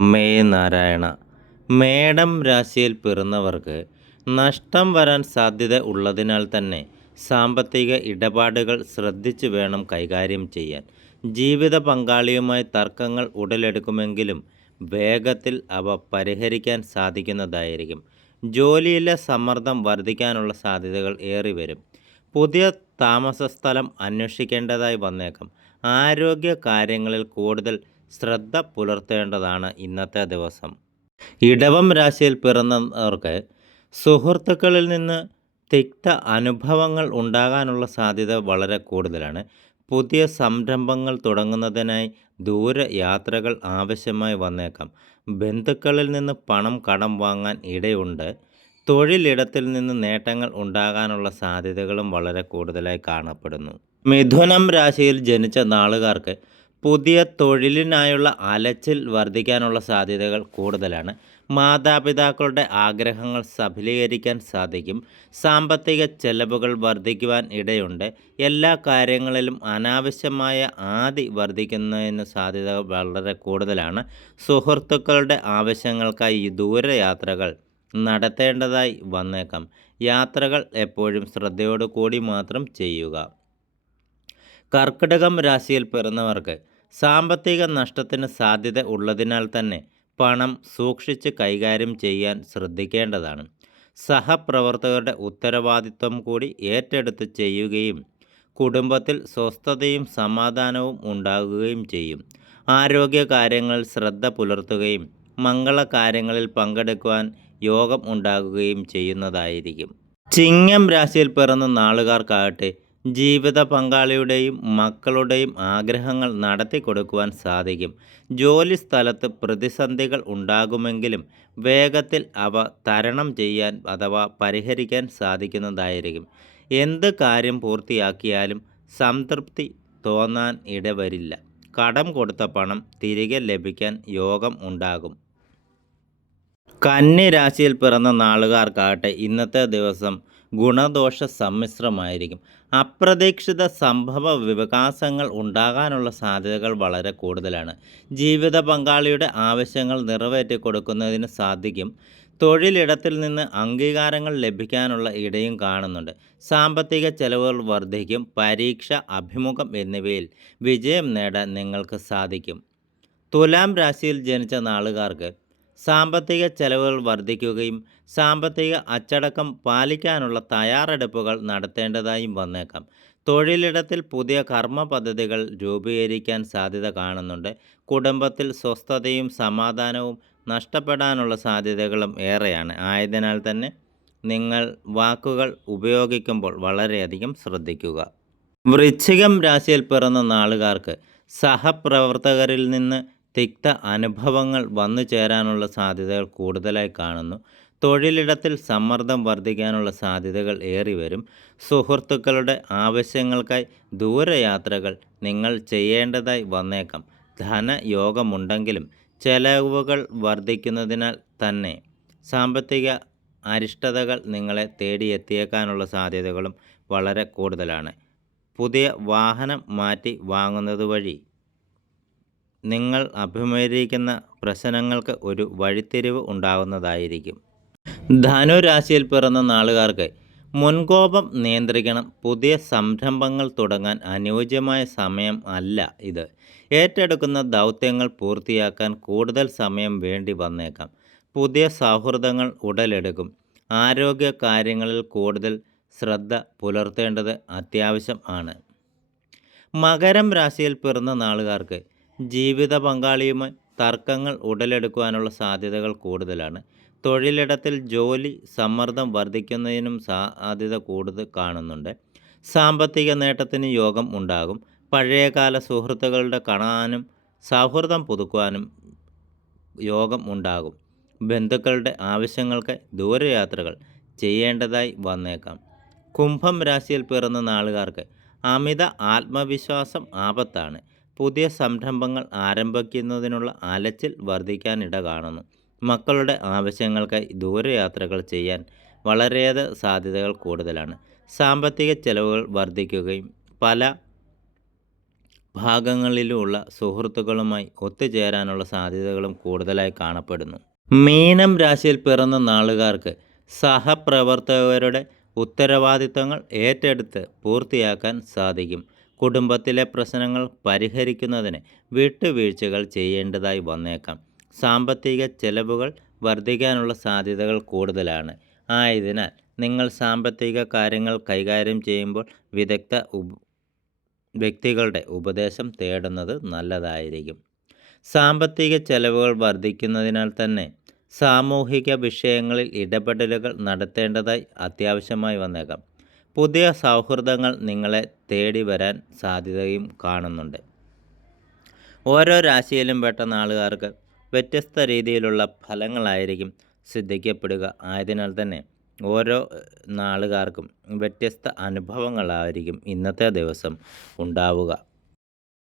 May Narayana മേടം രാശിയിൽ പിറന്നവർക്ക് നഷ്ടം വരാൻ സാധ്യത ഉള്ളതിനാൽ തന്നെ സാമ്പത്തിക ഇടപാടുകൾ ശ്രദ്ധിച്ചു വേണം കൈകാര്യം ചെയ്യാൻ. ജീവിത പങ്കാളിയുമായി തർക്കങ്ങൾ ഉടലെടുക്കുമെങ്കിലും വേഗത്തിൽ അവ പരിഹരിക്കാൻ സാധിക്കുന്നതായിരിക്കും. ജോലിയിലെ സമ്മർദ്ദം വർദ്ധിക്കാനുള്ള സാധ്യതകൾ ഏറി വരും പുതിയ താമസ സ്ഥലം അന്വേഷിക്കേണ്ടതായി വന്നേക്കാം. ആരോഗ്യ കാര്യങ്ങളിൽ കൂടുതൽ ശ്രദ്ധ പുലർത്തേണ്ടതാണ് ഇന്നത്തെ ദിവസം. ഇടവം രാശിയിൽ പിറന്നവർക്ക് സുഹൃത്തുക്കളിൽ നിന്ന് തിക്ത അനുഭവങ്ങൾ ഉണ്ടാകാനുള്ള സാധ്യത വളരെ കൂടുതലാണ്. പുതിയ സംരംഭങ്ങൾ തുടങ്ങുന്നതിനായി ദൂര യാത്രകൾ ആവശ്യമായി വന്നേക്കാം. ബന്ധുക്കളിൽ നിന്ന് പണം കടം വാങ്ങാൻ ഇടയുണ്ട്. തൊഴിലിടത്തിൽ നിന്ന് നേട്ടങ്ങൾ ഉണ്ടാകാനുള്ള സാധ്യതകളും വളരെ കൂടുതലായി കാണപ്പെടുന്നു. മിഥുനം രാശിയിൽ ജനിച്ച നാളുകാർക്ക് പുതിയ തൊഴിലിനായുള്ള അലച്ചിൽ വർദ്ധിക്കാനുള്ള സാധ്യതകൾ കൂടുതലാണ്. മാതാപിതാക്കളുടെ ആഗ്രഹങ്ങൾ സഫലീകരിക്കാൻ സാധിക്കും. സാമ്പത്തിക ചെലവുകൾ വർദ്ധിക്കുവാൻ ഇടയുണ്ട്. എല്ലാ കാര്യങ്ങളിലും അനാവശ്യമായ ആദി വർദ്ധിക്കുന്നതിന് സാധ്യത വളരെ കൂടുതലാണ്. സുഹൃത്തുക്കളുടെ ആവശ്യങ്ങൾക്കായി ദൂരയാത്രകൾ നടത്തേണ്ടതായി വന്നേക്കാം. യാത്രകൾ എപ്പോഴും ശ്രദ്ധയോടു കൂടി മാത്രം ചെയ്യുക. കർക്കിടകം രാശിയിൽ പിറന്നവർക്ക് സാമ്പത്തിക നഷ്ടത്തിന് സാധ്യത ഉള്ളതിനാൽ തന്നെ പണം സൂക്ഷിച്ച് കൈകാര്യം ചെയ്യാൻ ശ്രദ്ധിക്കേണ്ടതാണ്. സഹപ്രവർത്തകരുടെ ഉത്തരവാദിത്വം കൂടി ഏറ്റെടുത്ത് ചെയ്യുകയും കുടുംബത്തിൽ സ്വസ്ഥതയും സമാധാനവും ഉണ്ടാകുകയും ചെയ്യും. ആരോഗ്യ കാര്യങ്ങളിൽ ശ്രദ്ധ പുലർത്തുകയും മംഗളകാര്യങ്ങളിൽ പങ്കെടുക്കുവാൻ യോഗം ഉണ്ടാകുകയും ചെയ്യുന്നതായിരിക്കും. ചിങ്ങം രാശിയിൽ പിറന്ന നാളുകാർക്കാകട്ടെ ജീവിത പങ്കാളിയുടെയും മക്കളുടെയും ആഗ്രഹങ്ങൾ നടത്തി കൊടുക്കുവാൻ സാധിക്കും. ജോലി സ്ഥലത്ത് പ്രതിസന്ധികൾ ഉണ്ടാകുമെങ്കിലും വേഗത്തിൽ അവ തരണം ചെയ്യാൻ അഥവാ പരിഹരിക്കാൻ സാധിക്കുന്നതായിരിക്കും. എന്ത് കാര്യം പൂർത്തിയാക്കിയാലും സംതൃപ്തി തോന്നാൻ ഇടവരില്ല. കടം കൊടുത്ത പണം തിരികെ ലഭിക്കാൻ യോഗം ഉണ്ടാകും. കന്നി രാശിയിൽ പിറന്ന നാളുകാർക്കാകട്ടെ ഇന്നത്തെ ദിവസം ഗുണദോഷ സമ്മിശ്രമായിരിക്കും അപ്രതീക്ഷിത സംഭവ വികാസങ്ങൾ ഉണ്ടാകാനുള്ള സാധ്യതകൾ വളരെ കൂടുതലാണ്. ജീവിത പങ്കാളിയുടെ ആവശ്യങ്ങൾ നിറവേറ്റി കൊടുക്കുന്നതിന് സാധിക്കും. തൊഴിലിടത്തിൽ നിന്ന് അംഗീകാരങ്ങൾ ലഭിക്കാനുള്ള ഇടയും കാണുന്നുണ്ട്. സാമ്പത്തിക ചെലവുകൾ വർദ്ധിക്കും. പരീക്ഷ അഭിമുഖം എന്നിവയിൽ വിജയം നേടാൻ നിങ്ങൾക്ക് സാധിക്കും. തുലാം രാശിയിൽ ജനിച്ച നാളുകാർക്ക് സാമ്പത്തിക ചെലവുകൾ വർദ്ധിക്കുകയും സാമ്പത്തിക അച്ചടക്കം പാലിക്കാനുള്ള തയ്യാറെടുപ്പുകൾ നടത്തേണ്ടതായും വന്നേക്കാം. തൊഴിലിടത്തിൽ പുതിയ കർമ്മ പദ്ധതികൾ രൂപീകരിക്കാൻ സാധ്യത കാണുന്നുണ്ട്. കുടുംബത്തിൽ സ്വസ്ഥതയും സമാധാനവും നഷ്ടപ്പെടാനുള്ള സാധ്യതകളും ഏറെയാണ്. ആയതിനാൽ തന്നെ നിങ്ങൾ വാക്കുകൾ ഉപയോഗിക്കുമ്പോൾ വളരെയധികം ശ്രദ്ധിക്കുക. വൃശ്ചികം രാശിയിൽ പിറന്ന നാളുകാർക്ക് സഹപ്രവർത്തകരിൽ നിന്ന് തിക്ത അനുഭവങ്ങൾ വന്നു ചേരാനുള്ള സാധ്യതകൾ കൂടുതലായി കാണുന്നു. തൊഴിലിടത്തിൽ സമ്മർദ്ദം വർദ്ധിക്കാനുള്ള സാധ്യതകൾ ഏറി വരും. സുഹൃത്തുക്കളുടെ ആവശ്യങ്ങൾക്കായി ദൂരയാത്രകൾ നിങ്ങൾ ചെയ്യേണ്ടതായി വന്നേക്കാം. ധനയോഗമുണ്ടെങ്കിലും ചെലവുകൾ വർദ്ധിക്കുന്നതിനാൽ തന്നെ സാമ്പത്തിക അരിഷ്ടതകൾ നിങ്ങളെ തേടിയെത്തിയേക്കാനുള്ള സാധ്യതകളും വളരെ കൂടുതലാണ്. പുതിയ വാഹനം മാറ്റി വാങ്ങുന്നത് വഴി നിങ്ങൾ അഭിമുഖീകരിക്കുന്ന പ്രശ്നങ്ങൾക്ക് ഒരു വഴിത്തിരിവ് ഉണ്ടാകുന്നതായിരിക്കും ധനുരാശിയിൽ പിറന്ന നാളുകാർക്ക് മുൻകോപം നിയന്ത്രിക്കണം. പുതിയ സംരംഭങ്ങൾ തുടങ്ങാൻ അനുയോജ്യമായ സമയം അല്ല ഇത്. ഏറ്റെടുക്കുന്ന ദൗത്യങ്ങൾ പൂർത്തിയാക്കാൻ കൂടുതൽ സമയം വേണ്ടി വന്നേക്കാം. പുതിയ സൗഹൃദങ്ങൾ ഉടലെടുക്കും. ആരോഗ്യ കാര്യങ്ങളിൽ കൂടുതൽ ശ്രദ്ധ പുലർത്തേണ്ടത് അത്യാവശ്യം ആണ്. മകരം രാശിയിൽ പിറന്ന നാളുകാർക്ക് ജീവിത പങ്കാളിയുമായി തർക്കങ്ങൾ ഉടലെടുക്കുവാനുള്ള സാധ്യതകൾ കൂടുതലാണ്. തൊഴിലിടത്തിൽ ജോലി സമ്മർദ്ദം വർദ്ധിക്കുന്നതിനും സാധ്യത കൂടുതൽ കാണുന്നുണ്ട്. സാമ്പത്തിക നേട്ടത്തിന് യോഗം ഉണ്ടാകും. പഴയകാല സുഹൃത്തുക്കളുടെ കാണാനും സൗഹൃദം പുതുക്കുവാനും യോഗം ഉണ്ടാകും. ബന്ധുക്കളുടെ ആവശ്യങ്ങൾക്ക് ദൂരയാത്രകൾ ചെയ്യേണ്ടതായി വന്നേക്കാം. കുംഭം രാശിയിൽ പിറന്ന നാളുകാർക്ക് അമിത ആത്മവിശ്വാസം ആപത്താണ്. പുതിയ സംരംഭങ്ങൾ ആരംഭിക്കുന്നതിനുള്ള അലച്ചിൽ വർദ്ധിക്കാനിട കാണുന്നു. മക്കളുടെ ആവശ്യങ്ങൾക്കായി ദൂരയാത്രകൾ ചെയ്യാൻ വളരെയേറെ സാധ്യതകൾ കൂടുതലാണ്. സാമ്പത്തിക ചെലവുകൾ വർദ്ധിക്കുകയും പല ഭാഗങ്ങളിലുമുള്ള സുഹൃത്തുക്കളുമായി ഒത്തുചേരാനുള്ള സാധ്യതകളും കൂടുതലായി കാണപ്പെടുന്നു. മീനം രാശിയിൽ പിറന്ന നാളുകാർക്ക് സഹപ്രവർത്തകരുടെ ഉത്തരവാദിത്തങ്ങൾ ഏറ്റെടുത്ത് പൂർത്തിയാക്കാൻ സാധിക്കും. കുടുംബത്തിലെ പ്രശ്നങ്ങൾ പരിഹരിക്കുന്നതിന് വിട്ടുവീഴ്ചകൾ ചെയ്യേണ്ടതായി വന്നേക്കാം. സാമ്പത്തിക ചെലവുകൾ വർദ്ധിക്കാനുള്ള സാധ്യതകൾ കൂടുതലാണ്. ആയതിനാൽ നിങ്ങൾ സാമ്പത്തിക കാര്യങ്ങൾ കൈകാര്യം ചെയ്യുമ്പോൾ വിദഗ്ധ വ്യക്തികളുടെ ഉപദേശം തേടുന്നത് നല്ലതായിരിക്കും. സാമ്പത്തിക ചെലവുകൾ വർദ്ധിക്കുന്നതിനാൽ തന്നെ സാമൂഹിക വിഷയങ്ങളിൽ ഇടപെടലുകൾ നടത്തേണ്ടതായി അത്യാവശ്യമായി വന്നേക്കാം. പുതിയ സൗഹൃദങ്ങൾ നിങ്ങളെ തേടി വരാൻ സാധ്യതയും കാണുന്നുണ്ട്. ഓരോ രാശിയിലും പെട്ട നാളുകാർക്ക് വ്യത്യസ്ത രീതിയിലുള്ള ഫലങ്ങളായിരിക്കും സിദ്ധിക്കപ്പെടുക. ആയതിനാൽ തന്നെ ഓരോ നാളുകാർക്കും വ്യത്യസ്ത അനുഭവങ്ങളായിരിക്കും ഇന്നത്തെ ദിവസം ഉണ്ടാവുക.